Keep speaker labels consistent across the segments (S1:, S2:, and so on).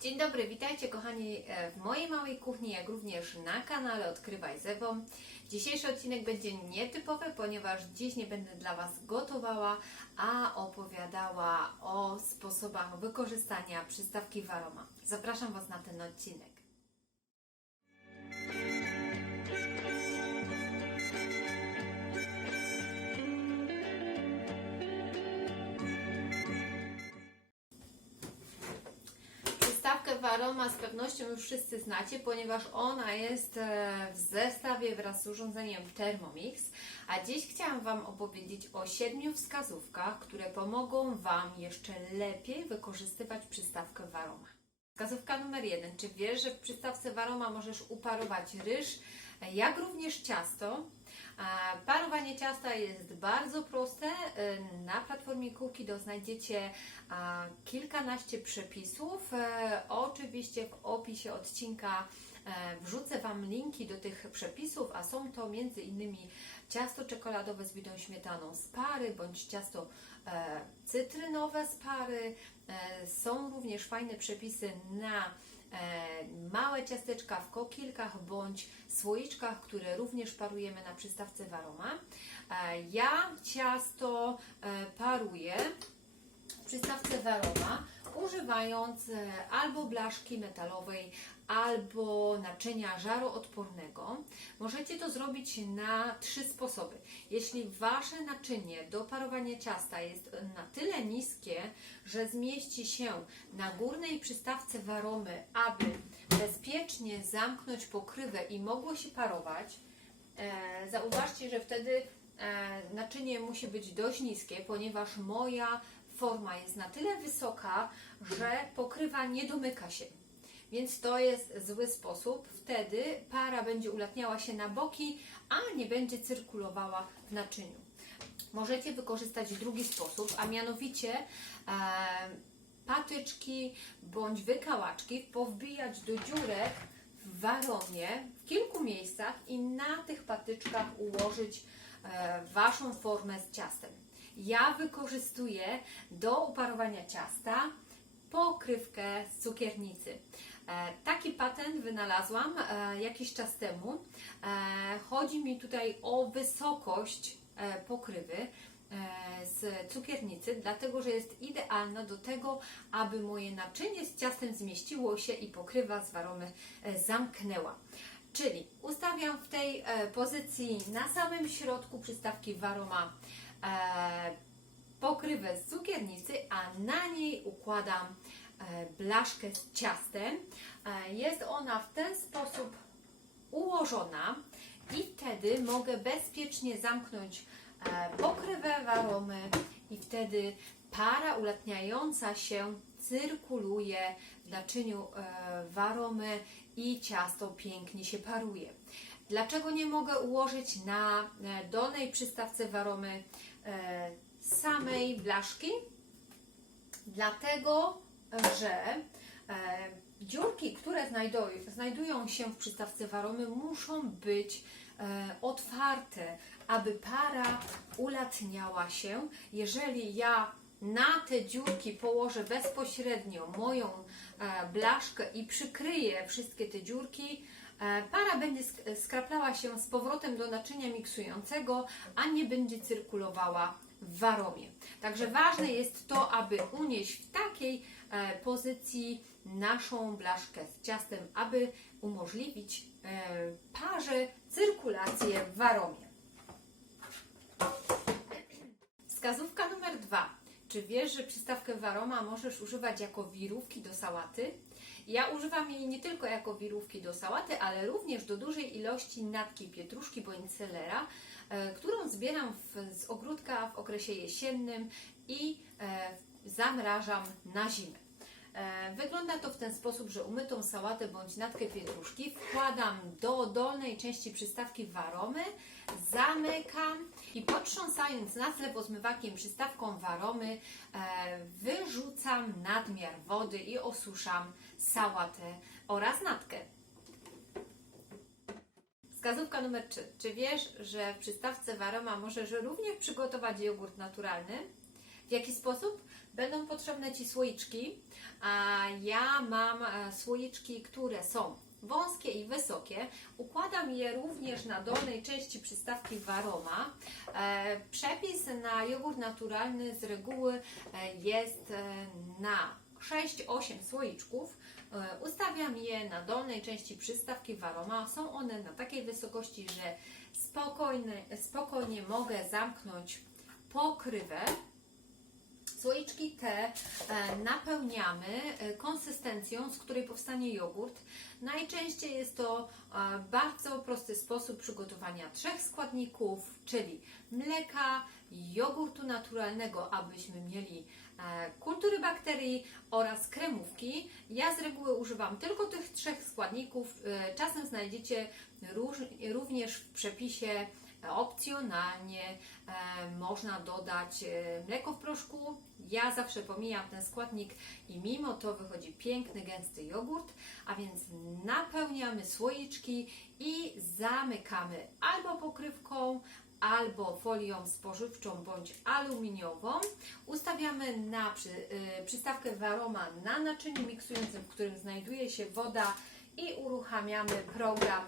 S1: Dzień dobry, witajcie kochani e, w mojej małej kuchni, jak również na kanale Odkrywaj z Ewą. Dzisiejszy odcinek będzie nietypowy, ponieważ dziś nie będę dla Was gotowała, a opowiadała o sposobach wykorzystania przystawki Waroma. Zapraszam Was na ten odcinek. Waroma z pewnością już wszyscy znacie, ponieważ ona jest e, w zestawie wraz z urządzeniem Thermomix. A dziś chciałam Wam opowiedzieć o siedmiu wskazówkach, które pomogą Wam jeszcze lepiej wykorzystywać przystawkę Waroma. Wskazówka numer jeden. Czy wiesz, że w przystawce Waroma możesz uparować ryż, jak również ciasto? Parowanie ciasta jest bardzo proste. E, Na platformie Cookido znajdziecie kilkanaście przepisów. E, Oczywiście w opisie odcinka e, wrzucę Wam linki do tych przepisów, a są to innymi ciasto czekoladowe z bitą śmietaną z pary, bądź ciasto e, cytrynowe z pary. E, Są również fajne przepisy na małe ciasteczka w kokilkach bądź słoiczkach, które również parujemy na przystawce Waroma. E, Ja ciasto e, paruję w przystawce Waroma używając e, albo blaszki metalowej, albo naczynia żaroodpornego. Możecie to zrobić na trzy sposoby. Jeśli Wasze naczynie do parowania ciasta jest na tyle niskie, że zmieści się na górnej przystawce Waromy, aby bezpiecznie zamknąć pokrywę i mogło się parować, E, Zauważcie, że wtedy e, naczynie musi być dość niskie, ponieważ moja forma jest na tyle wysoka, że pokrywa nie domyka się. Więc to jest zły sposób. Wtedy para będzie ulatniała się na boki, a nie będzie cyrkulowała w naczyniu. Możecie wykorzystać drugi sposób, a mianowicie e, patyczki bądź wykałaczki powbijać do dziurek w waromie w kilku miejscach i na tych patyczkach ułożyć e, Waszą formę z ciastem. Ja wykorzystuję do uparowania ciasta pokrywkę z cukiernicy. E, Taki patent wynalazłam e, jakiś czas temu. Chodzi mi tutaj o wysokość pokrywy z cukiernicy, dlatego że jest idealna do tego, aby moje naczynie z ciastem zmieściło się i pokrywa z waromy e, zamknęła. Czyli ustawiam w tej e, pozycji na samym środku przystawki waroma e, pokrywę z cukiernicy, a na niej układam e, blaszkę z ciastem. E, Jest ona w ten sposób ułożona i wtedy mogę bezpiecznie zamknąć e, pokrywę waromy i wtedy para ulatniająca się cyrkuluje w naczyniu e, waromy i ciasto pięknie się paruje. Dlaczego nie mogę ułożyć na e, dolnej przystawce waromy e, samej blaszki? Dlatego, że e, dziurki, które znajdują, się w przystawce waromy, muszą być e, otwarte, aby para ulatniała się. Jeżeli ja na te dziurki położę bezpośrednio moją e, blaszkę i przykryję wszystkie te dziurki, e, para będzie sk- skraplała się z powrotem do naczynia miksującego, a nie będzie cyrkulowała w waromie. Także ważne jest to, aby unieść w takiej e, pozycji naszą blaszkę z ciastem, aby umożliwić e, parze cyrkulację w waromie. Wskazówka numer dwa. Czy wiesz, że przystawkę waroma możesz używać jako wirówki do sałaty? Ja używam jej nie tylko jako wirówki do sałaty, ale również do dużej ilości natki pietruszki bądź e, którą zbieram w, z ogródka w okresie jesiennym i e, zamrażam na zimę. E, Wygląda to w ten sposób, że umytą sałatę bądź natkę pietruszki wkładam do dolnej części przystawki waromy, zamykam i potrząsając na zlew zmywakiem przystawką waromy e, wyrzucam nadmiar wody i osuszam sałatę oraz natkę. Wskazówka numer 3. Czy wiesz, że w przystawce Waroma możesz również przygotować jogurt naturalny? W jaki sposób? Będą potrzebne Ci słoiczki. A ja mam e, słoiczki, które są wąskie i wysokie. Układam je również na dolnej części przystawki Varoma. E, Przepis na jogurt naturalny z reguły e, jest na 6-8 słoiczków. Ustawiam je na dolnej części przystawki Varoma. Są one na takiej wysokości, że spokojnie, spokojnie mogę zamknąć pokrywę. Słoiczki te e, napełniamy e, konsystencją, z której powstanie jogurt. Najczęściej jest to e, bardzo prosty sposób przygotowania trzech składników, czyli mleka, jogurtu naturalnego, abyśmy mieli kultury bakterii oraz kremówki. Ja z reguły używam tylko tych trzech składników. Czasem znajdziecie również w przepisie opcjonalnie można dodać mleko w proszku. Ja zawsze pomijam ten składnik i mimo to wychodzi piękny, gęsty jogurt, a więc napełniamy słoiczki i zamykamy albo pokrywką, albo folią spożywczą bądź aluminiową. Ustawiamy na przy, y, przystawkę Varoma na naczyniu miksującym, w którym znajduje się woda i uruchamiamy program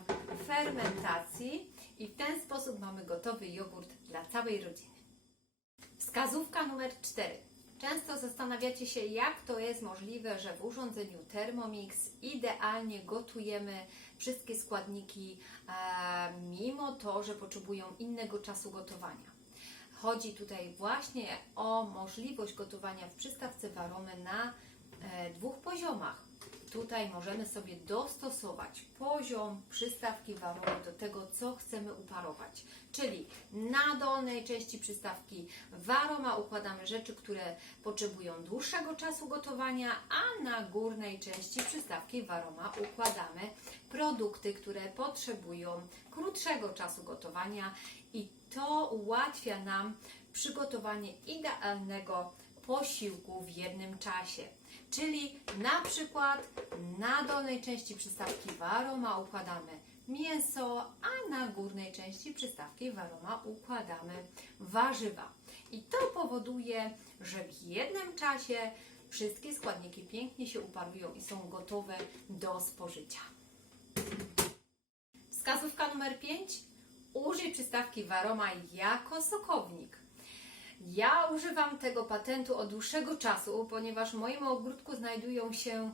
S1: fermentacji i w ten sposób mamy gotowy jogurt dla całej rodziny. Wskazówka numer 4. Często zastanawiacie się, jak to jest możliwe, że w urządzeniu Thermomix idealnie gotujemy wszystkie składniki, e, mimo to, że potrzebują innego czasu gotowania. Chodzi tutaj właśnie o możliwość gotowania w przystawce Varomy na e, dwóch poziomach. Tutaj możemy sobie dostosować poziom przystawki Varomy do tego, co chcemy uparować. Czyli na dolnej części przystawki Varoma układamy rzeczy, które potrzebują dłuższego czasu gotowania, a na górnej części przystawki Varoma układamy produkty, które potrzebują krótszego czasu gotowania i to ułatwia nam przygotowanie idealnego posiłku w jednym czasie. Czyli na przykład na dolnej części przystawki Varoma układamy mięso, a na górnej części przystawki Varoma układamy warzywa. I to powoduje, że w jednym czasie wszystkie składniki pięknie się uparują i są gotowe do spożycia. Wskazówka numer 5. Użyj przystawki Varoma jako sokownik. Ja używam tego patentu od dłuższego czasu, ponieważ w moim ogródku znajdują się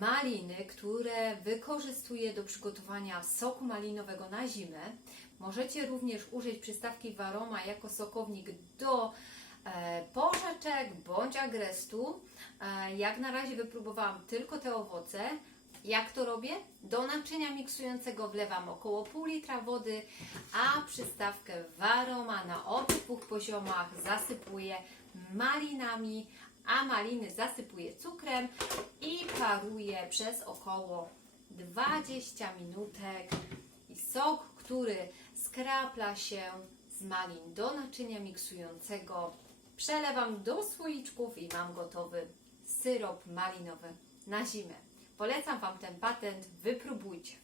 S1: maliny, które wykorzystuję do przygotowania soku malinowego na zimę. Możecie również użyć przystawki Varoma jako sokownik do e, porzeczek bądź agrestu. E, jak na razie wypróbowałam tylko te owoce. Jak to robię? Do naczynia miksującego wlewam około pół litra wody, a przystawkę Varoma na obydwu poziomach zasypuję malinami, a maliny zasypuję cukrem i paruję przez około 20 minutek. I sok, który skrapla się z malin do naczynia miksującego, przelewam do słoiczków i mam gotowy syrop malinowy na zimę. Polecam Wam ten patent, wypróbujcie.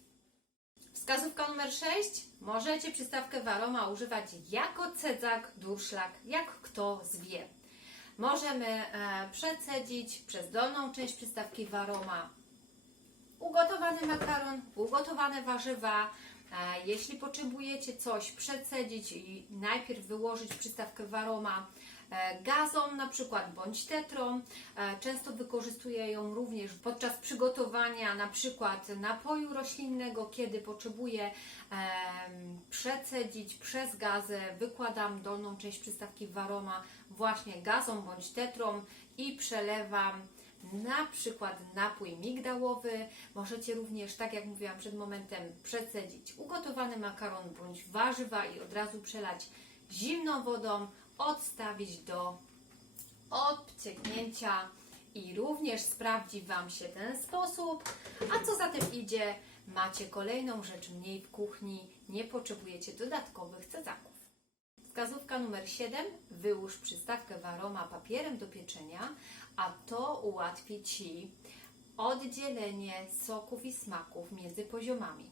S1: Wskazówka numer 6. Możecie przystawkę Varoma używać jako cedzak, durszlak, jak kto zwie. Możemy e, przecedzić przez dolną część przystawki Varoma ugotowany makaron, ugotowane warzywa. E, Jeśli potrzebujecie coś przecedzić i najpierw wyłożyć przystawkę Varoma gazą na przykład bądź tetrą. E, Często wykorzystuję ją również podczas przygotowania na przykład napoju roślinnego, kiedy potrzebuję em, przecedzić przez gazę, wykładam dolną część przystawki Varoma właśnie gazą bądź tetrą i przelewam na przykład napój migdałowy. Możecie również, tak jak mówiłam przed momentem, przecedzić ugotowany makaron bądź warzywa i od razu przelać zimną wodą, odstawić do obcieknięcia i również sprawdzi Wam się ten sposób. A co za tym idzie, macie kolejną rzecz mniej w kuchni, nie potrzebujecie dodatkowych cezaków. Wskazówka numer 7. Wyłóż przystawkę Varoma papierem do pieczenia, a to ułatwi Ci oddzielenie soków i smaków między poziomami.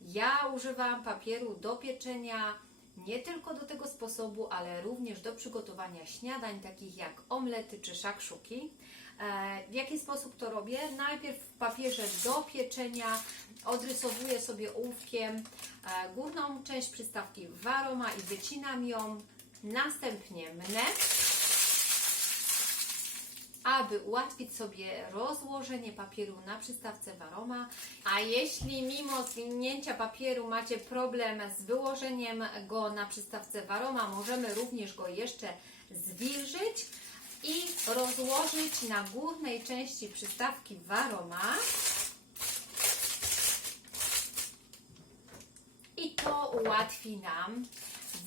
S1: Ja używam papieru do pieczenia nie tylko do tego sposobu, ale również do przygotowania śniadań takich jak omlety czy szakszuki. E, W jaki sposób to robię? Najpierw w papierze do pieczenia odrysowuję sobie ołówkiem e, górną część przystawki waroma i wycinam ją. Następnie mnę, aby ułatwić sobie rozłożenie papieru na przystawce waroma. A jeśli mimo zwinięcia papieru macie problem z wyłożeniem go na przystawce waroma, możemy również go jeszcze zwilżyć i rozłożyć na górnej części przystawki waroma. I to ułatwi nam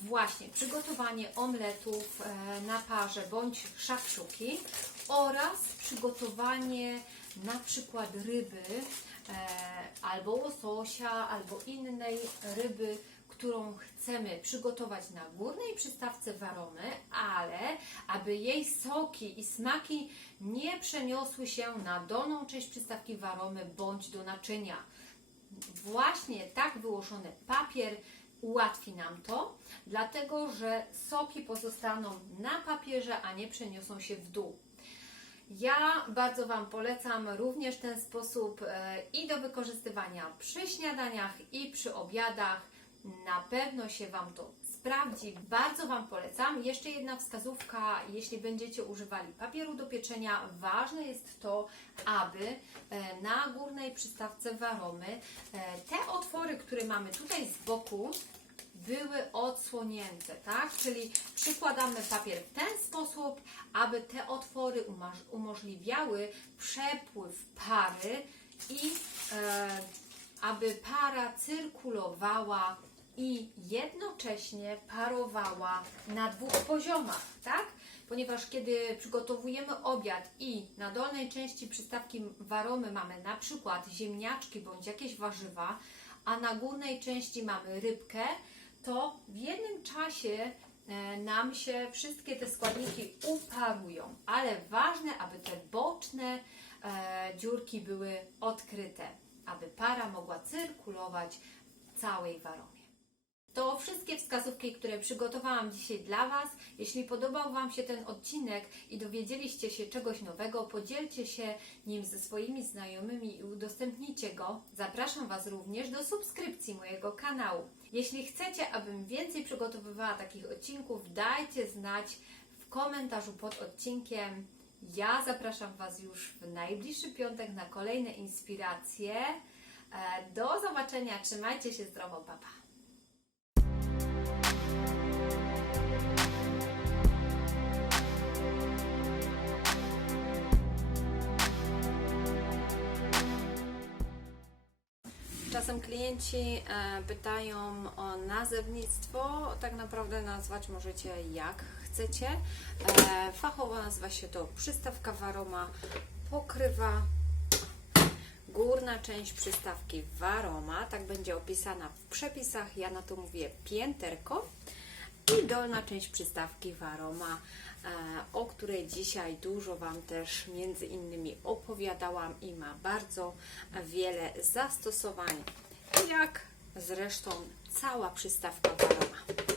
S1: właśnie przygotowanie omletów e, na parze bądź szakszuki oraz przygotowanie na przykład ryby e, albo łososia, albo innej ryby, którą chcemy przygotować na górnej przystawce waromy, ale aby jej soki i smaki nie przeniosły się na dolną część przystawki waromy bądź do naczynia. Właśnie tak wyłożony papier ułatwi nam to, dlatego że soki pozostaną na papierze, a nie przeniosą się w dół. Ja bardzo Wam polecam również ten sposób e, i do wykorzystywania przy śniadaniach i przy obiadach. Na pewno się Wam to sprawdzi. Bardzo Wam polecam. Jeszcze jedna wskazówka, jeśli będziecie używali papieru do pieczenia, ważne jest to, aby e, na górnej przystawce waromy e, te otwory, które mamy tutaj z boku, były odsłonięte, tak? Czyli przykładamy papier w ten sposób, aby te otwory umoż- umożliwiały przepływ pary i e, aby para cyrkulowała i jednocześnie parowała na dwóch poziomach, tak? Ponieważ kiedy przygotowujemy obiad i na dolnej części przystawki waromy mamy na przykład ziemniaczki bądź jakieś warzywa, a na górnej części mamy rybkę, to w jednym czasie e, nam się wszystkie te składniki uparują, ale ważne, aby te boczne e, dziurki były odkryte, aby para mogła cyrkulować całej waromie. To wszystkie wskazówki, które przygotowałam dzisiaj dla Was. Jeśli podobał Wam się ten odcinek i dowiedzieliście się czegoś nowego, podzielcie się nim ze swoimi znajomymi i udostępnijcie go. Zapraszam Was również do subskrypcji mojego kanału. Jeśli chcecie, abym więcej przygotowywała takich odcinków, dajcie znać w komentarzu pod odcinkiem. Ja zapraszam Was już w najbliższy piątek na kolejne inspiracje. E, Do zobaczenia, trzymajcie się zdrowo, papa. Pa. Czasem klienci e, pytają o nazewnictwo. Tak naprawdę nazwać możecie jak chcecie. E, fachowo nazywa się to przystawka waroma. Pokrywa górna część przystawki waroma. Tak będzie opisana w przepisach. Ja na to mówię pięterko. I dolna część przystawki waroma, e, o której dzisiaj dużo Wam też między innymi opowiadałam i ma bardzo wiele zastosowań, jak zresztą cała przystawka waroma.